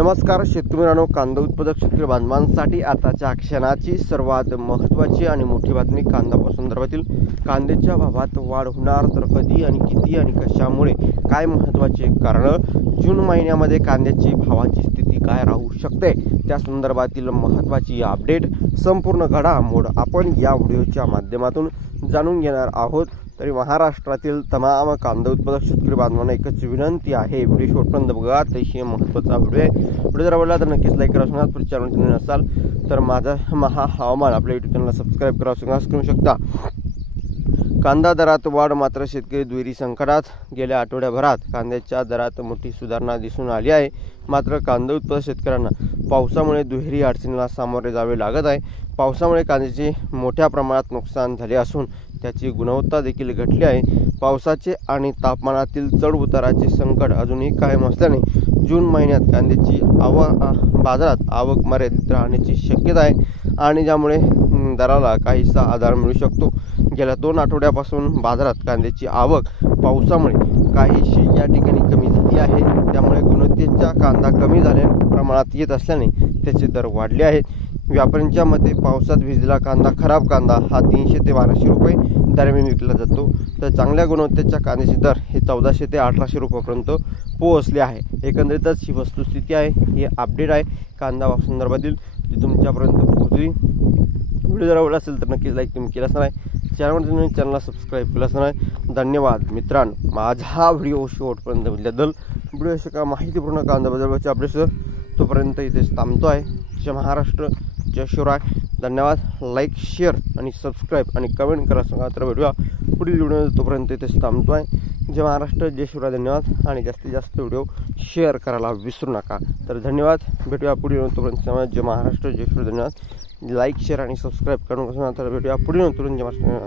नमस्कार शेतकरी मित्रांनो, कांदा उत्पादक शेतकरी बांधवांसाठी आताच्या क्षणाची सर्वात महत्त्वाची आणि मोठी बातमी कांदा संदर्भातील कांद्याच्या भावात वाढ होणार तर कधी आणि किती आणि कशामुळे, काय महत्त्वाचे कारण, जून महिन्यामध्ये कांद्याची भावाची स्थिती काय राहू शकते, त्या संदर्भातील महत्त्वाची अपडेट, संपूर्ण घडामोड आपण या व्हिडिओच्या माध्यमातून जाणून घेणार आहोत। तरी महाराष्ट्रातील तमाम कांदा उत्पादक शेतकरी बांधवांना एकच विनंती आहे, व्हिडिओ शेवटपर्यंत बघा, अतिशय महत्त्वाचा व्हिडिओ आहे। व्हिडिओ जर आवडला तर नक्कीच लाईक करा, सांगा तर चॅनल नवीन असाल तर माझा हवामान आपल्या यूट्यूब चॅनलला सबस्क्राईब करा, करू शकता। कांदा दरात वाढ मात्र शेतकरी दुहेरी संकटात। गेल्या आठवड्याभरात कांद्याच्या दरात मोठी सुधारणा दिसून आली आहे, मात्र कांदा उत्पादक शेतकऱ्यांना पावसामुळे दुहेरी अडचणीला सामोरे जावे लागत आहे। पावसामुळे कांद्याचे मोठ्या प्रमाणात नुकसान झाले असून त्याची गुणवत्ता देखील घटली आहे। पावसाचे आणि तापमानातील चढ उताराचे संकट अजूनही कायम असल्याने जून महिन्यात कांद्याची बाजारात आवक मर्यादित राहण्याची शक्यता आहे आणि ज्यामुळे दराला काहीसा आधार मिळू शकतो। गेल्या 2 आठवड्यापासून बाजारात कांद्याची आवक पावसामुळे काहीशी या ठिकाणी कमी झाली आहे, त्यामुळे गुणवत्तेचा कांदा कमी झाल्या प्रमाणात येत असल्याने त्याचे दर वाढले आहेत। व्यापाऱ्यांच्या मते पावसात भिजलेला कांदा, खराब कांदा हा 300 ते 1200 रुपये दरम्यान विकला जातो, तर चांगल्या गुणवत्तेच्या कांद्याचे दर हे 1400 ते 1800 रुपयापर्यंत पोहोचले आहे। एकंदरीतच ही वस्तुस्थिती आहे, ही अपडेट आहे कांदा संदर्भातील, ती तुमच्यापर्यंत पोहोचली। व्हिडिओ जर आवडला असेल तर नक्कीच लाईक तुम्ही केलाच नाही, चॅनलला सबस्क्राईब केलाच नाही। धन्यवाद मित्रांनो, माझा व्हिडिओ शेवटपर्यंत बघितल्याबद्दल। व्हिडिओ अशा माहितीपूर्ण कांदा बाजाराचे अपडेट्स तोपर्यंत इथेच थांबतो आहे। जय महाराष्ट्र, जय शिवराय। धन्यवाद। लाईक, शेअर आणि सबस्क्राईब आणि कमेंट करा, सांगा तर भेटूया पुढील व्हिडिओ, तोपर्यंत इथेच थांबतो आहे। जय महाराष्ट्र, जय शिवराय। धन्यवाद आणि जास्तीत जास्त व्हिडिओ शेअर करायला विसरू नका। तर धन्यवाद, भेटूया पुढील व्हिडिओ, तोपर्यंत जय महाराष्ट्र, जय शिवराय। धन्यवाद। लाईक, शेअर आणि सबस्क्राईब करून तर भेटूया पुढील व्हिडिओ, जय महाराष्ट्र।